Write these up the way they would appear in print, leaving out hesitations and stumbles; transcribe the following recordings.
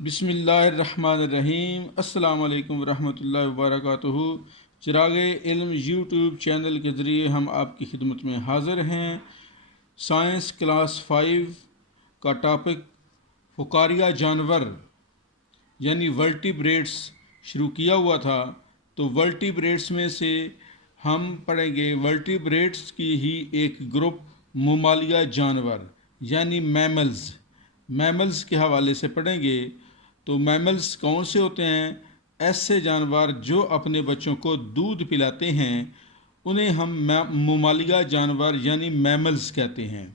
बिस्मिल्लाहिर्रहमानिर्रहीम। अस्सलाम वालेकुम रहमतुल्लाहि व बरकातुहू। चिरागे इल्म यूट्यूब चैनल के ज़रिए हम आपकी खिदमत में हाज़िर हैं। साइंस क्लास 5 का टॉपिक फ़ुकारिया जानवर यानी वर्टिब्रेट्स शुरू किया हुआ था। तो वर्टिब्रेट्स में से हम पढ़ेंगे वर्टिब्रेट्स की ही एक ग्रुप मुमालिया जानवर यानी मैमल्स के हवाले से पढ़ेंगे। तो मैमल्स कौन से होते हैं? ऐसे जानवर जो अपने बच्चों को दूध पिलाते हैं उन्हें हम मुमालिया जानवर यानी मैमल्स कहते हैं।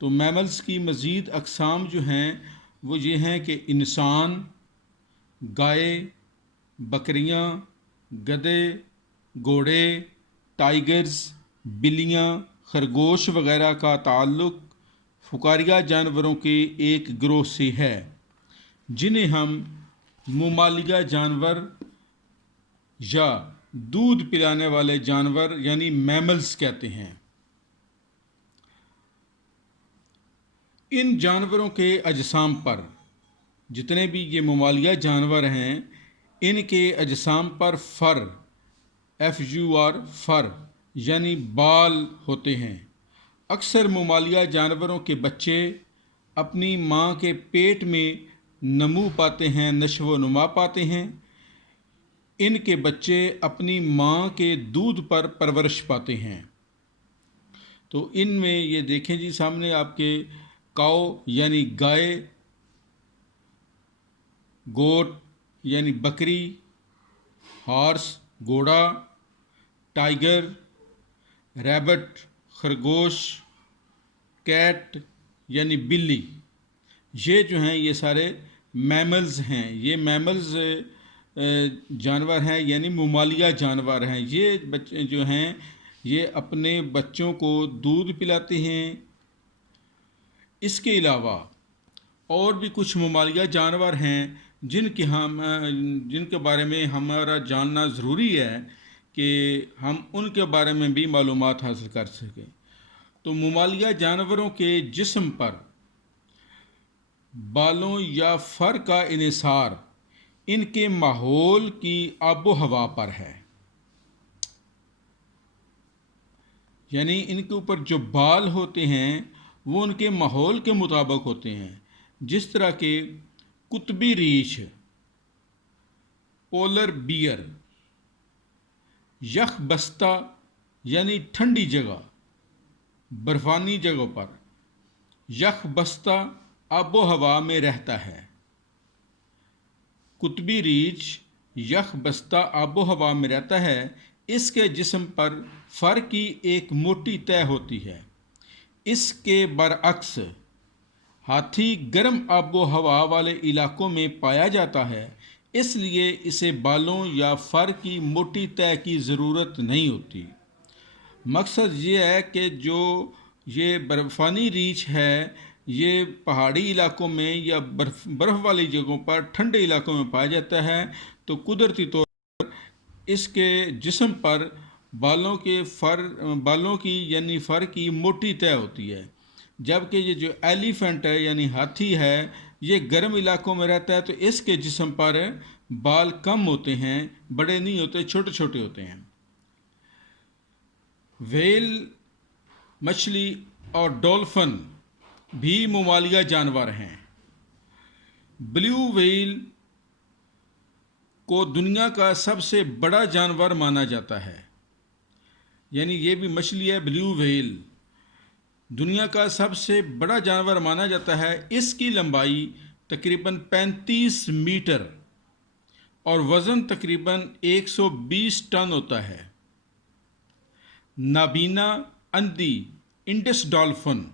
तो मैमल्स की मज़ीद अक़साम जो हैं वो ये हैं कि इंसान, गाय, बकरियां, गधे, घोड़े, टाइगर्स, बिल्लियां, खरगोश वगैरह का ताल्लुक़ फ़ुकारिया जानवरों के एक ग्रोह से है जिन्हें हम मुमालिया जानवर या दूध पिलाने वाले जानवर यानी मैमल्स कहते हैं। इन जानवरों के अजसाम पर, जितने भी ये मुमालिया जानवर हैं, इनके अजसाम पर फर यानी बाल होते हैं। अक्सर मुमालिया जानवरों के बच्चे अपनी माँ के पेट में नमू पाते हैं, नशो नुमा पाते हैं। इनके बच्चे अपनी माँ के दूध पर परवरिश पाते हैं। तो इनमें ये देखें जी सामने आपके काऊ यानी गाय, गोट यानी बकरी, हॉर्स घोड़ा, टाइगर, रैबट खरगोश, कैट यानी बिल्ली, ये जो हैं ये सारे मैमल्स हैं। ये मैमल्स जानवर हैं यानी मुमालिया जानवर हैं। ये बच्चे जो हैं ये अपने बच्चों को दूध पिलाते हैं। इसके अलावा और भी कुछ मुमालिया जानवर हैं जिनके बारे में हमारा जानना ज़रूरी है कि हम उनके बारे में भी मालूमात हासिल कर सकें। तो मुमालिया जानवरों के जिस्म पर बालों या फर का इन्हिसार इनके माहौल की आबो हवा पर है। यानी इनके ऊपर जो बाल होते हैं वो उनके माहौल के मुताबिक होते हैं। जिस तरह के कुतबी रीछ, पोलर बियर, यख बस्ता यानी ठंडी जगह, बर्फानी जगहों पर यख बस्ता आबो हवा में रहता है। कुतबी रीछ यख बस्ता आबो हवा में रहता है। इसके जिस्म पर फर की एक मोटी तह होती है। इसके बरअक्स हाथी गर्म आबो हवा वाले इलाकों में पाया जाता है, इसलिए इसे बालों या फर की मोटी तह की ज़रूरत नहीं होती। मकसद ये है कि जो ये बर्फ़ानी रीछ है ये पहाड़ी इलाकों में या बर्फ़ वाली जगहों पर ठंडे इलाकों में पाया जाता है। तो कुदरती तौर पर इसके जिस्म पर बालों की यानी फ़र की मोटी तह होती है। जबकि ये जो एलिफेंट है यानी हाथी है ये गर्म इलाकों में रहता है, तो इसके जिस्म पर बाल कम होते हैं, बड़े नहीं होते, छोटे छोटे होते हैं। व्हेल मछली और डॉल्फिन भी मुमालिया जानवर हैं। ब्लू व्हेल को दुनिया का सबसे बड़ा जानवर माना जाता है। यानी ये भी मछली है, ब्लू व्हेल दुनिया का सबसे बड़ा जानवर माना जाता है। इसकी लंबाई तकरीबन 35 मीटर और वज़न तकरीबन 120 टन होता है। नाबीना अंधी इंडस डॉल्फिन,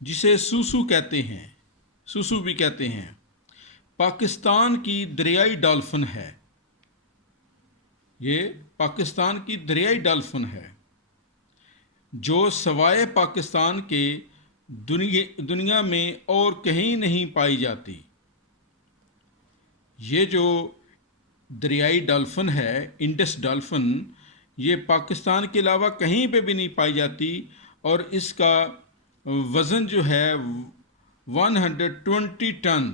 जिसे सूसू भी कहते हैं, पाकिस्तान की दरियाई डॉल्फिन है। ये पाकिस्तान की दरियाई डॉल्फिन है जो सवाए पाकिस्तान के दुनिया में और कहीं नहीं पाई जाती। ये जो दरियाई डॉल्फिन है इंडस डॉल्फिन, ये पाकिस्तान के अलावा कहीं पे भी नहीं पाई जाती और इसका वज़न जो है 120 टन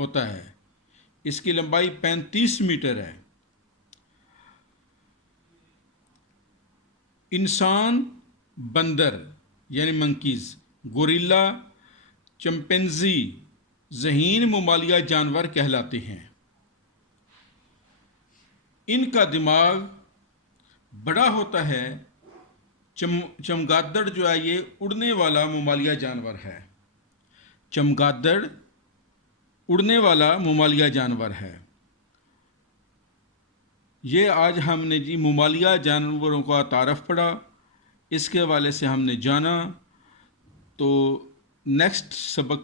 होता है। इसकी लंबाई 35 मीटर है। इंसान, बंदर यानी मंकीज़, गोरिल्ला, चिंपैंजी ज़हीन ममालिया जानवर कहलाते हैं। इनका दिमाग बड़ा होता है। चमगादड़ जो है ये उड़ने वाला ममालिया जानवर है। चमगादड़ उड़ने वाला ममालिया जानवर है। ये आज हमने जी ममालिया जानवरों का तारफ़ पढ़ा, इसके हवाले से हमने जाना। तो नेक्स्ट सबक